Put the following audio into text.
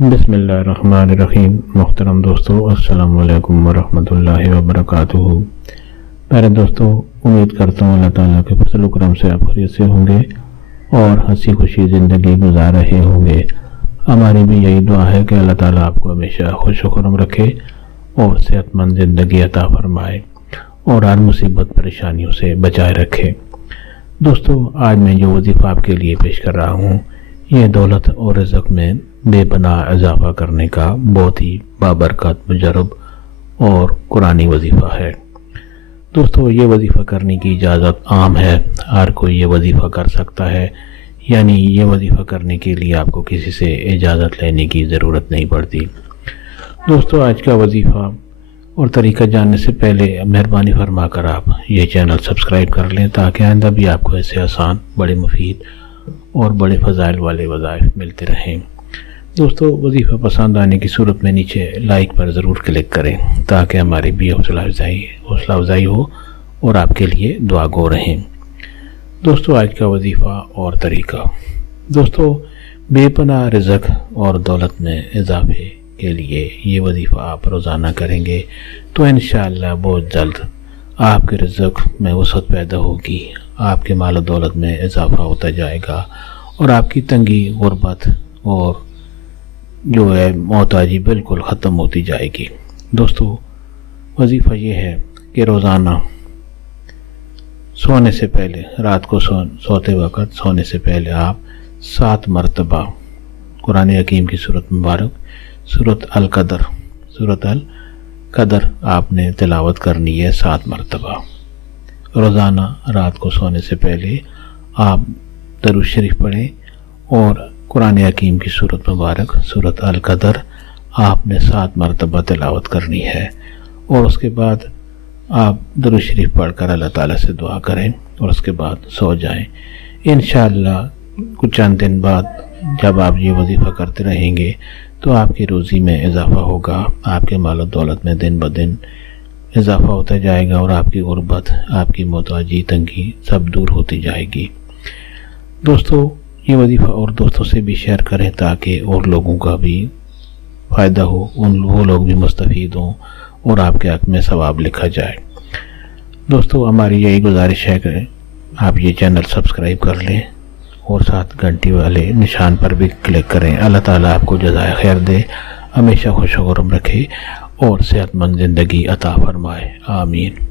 बिस्मिल्लाहिर्रहमानिर्रहीम। मुहतरम दोस्तों, अस्सलाम वालेकुम वरहमतुल्लाहि वबरकातुहू। प्यारे दोस्तों, उम्मीद करता हूँ अल्लाह ताला के फजल करम से आप खैरियत से होंगे और हंसी खुशी ज़िंदगी गुजार रहे होंगे। हमारी भी यही दुआ है कि अल्लाह ताला आपको हमेशा खुश खुरम रखे और सेहतमंद ज़िंदगी अता फरमाए और हर मुसीबत परेशानियों से बचाए रखे। दोस्तों, आज मैं जो वजीफ़ा आपके लिए पेश कर रहा हूँ, ये दौलत और रिज़्क़ में बेपनाह इजाफ़ा करने का बहुत ही बाबरकत, मुजरब और कुरानी वजीफ़ा है। दोस्तों, ये वजीफ़ा करने की इजाज़त आम है, हर कोई ये वजीफ़ा कर सकता है। यानी ये वजीफ़ा करने के लिए आपको किसी से इजाज़त लेने की ज़रूरत नहीं पड़ती। दोस्तों, आज का वजीफ़ा और तरीका जानने से पहले मेहरबानी फरमा कर आप ये चैनल सब्सक्राइब कर लें ताकि आइंदा भी आपको ऐसे आसान, बड़े मुफीद और बड़े फ़ज़ाइल वाले वज़ाइफ मिलते रहें। दोस्तों, वजीफ़ा पसंद आने की सूरत में नीचे लाइक पर ज़रूर क्लिक करें ताकि हमारी भी हौसला अफजाई हो और आपके लिए दुआ गो रहें। दोस्तों, आज का वजीफ़ा और तरीका। दोस्तों, बेपनाह रिज़्क़ और दौलत में इजाफे के लिए ये वजीफ़ा आप रोज़ाना करेंगे तो इंशाअल्लाह बहुत जल्द आपके रिज़्क़ में वसअत पैदा होगी, आपके माल और दौलत में इजाफ़ा होता जाएगा और आपकी तंगी, गुर्बत और जो है मोहताजी बिल्कुल ख़त्म होती जाएगी। दोस्तों, वजीफ़ा ये है कि रोज़ाना सोने से पहले, रात को सोते वक़्त सोने से पहले आप 7 मरतबा कुरान हकीम की सूरत मुबारक, सूरत अल-क़दर आपने तिलावत करनी है 7 मरतबा। रोज़ाना रात को सोने से पहले आप दरूद शरीफ पढ़ें और कुरान हकीम की सूरत मुबारक, सूरत अल-क़दर आपने 7 मरतबा तिलावत करनी है और उसके बाद आप दरूद शरीफ पढ़कर अल्लाह ताला से दुआ करें और उसके बाद सो जाएं। इंशाअल्लाह कुछ चंद दिन बाद जब आप ये वजीफ़ा करते रहेंगे तो आपकी रोज़ी में इजाफ़ा होगा, आपके माल और दौलत में दिन ब दिन इजाफ़ा होता जाएगा और आपकी गुर्बत, आपकी मोहताजी, तंगी सब दूर होती जाएगी। दोस्तों, ये वजीफ़ा और दोस्तों से भी शेयर करें ताकि और लोगों का भी फ़ायदा हो, वो लोग भी मुस्तफ़ीद हों और आपके हक़ में सवाब लिखा जाए। दोस्तों, हमारी यही गुजारिश है कि आप ये चैनल सब्सक्राइब कर लें और साथ घंटी वाले निशान पर भी क्लिक करें। अल्लाह ताला आपको जज़ाए खैर दे, हमेशा खुश खुर्रम रखे और सेहतमंद ज़िंदगी अता फरमाए। आमीन।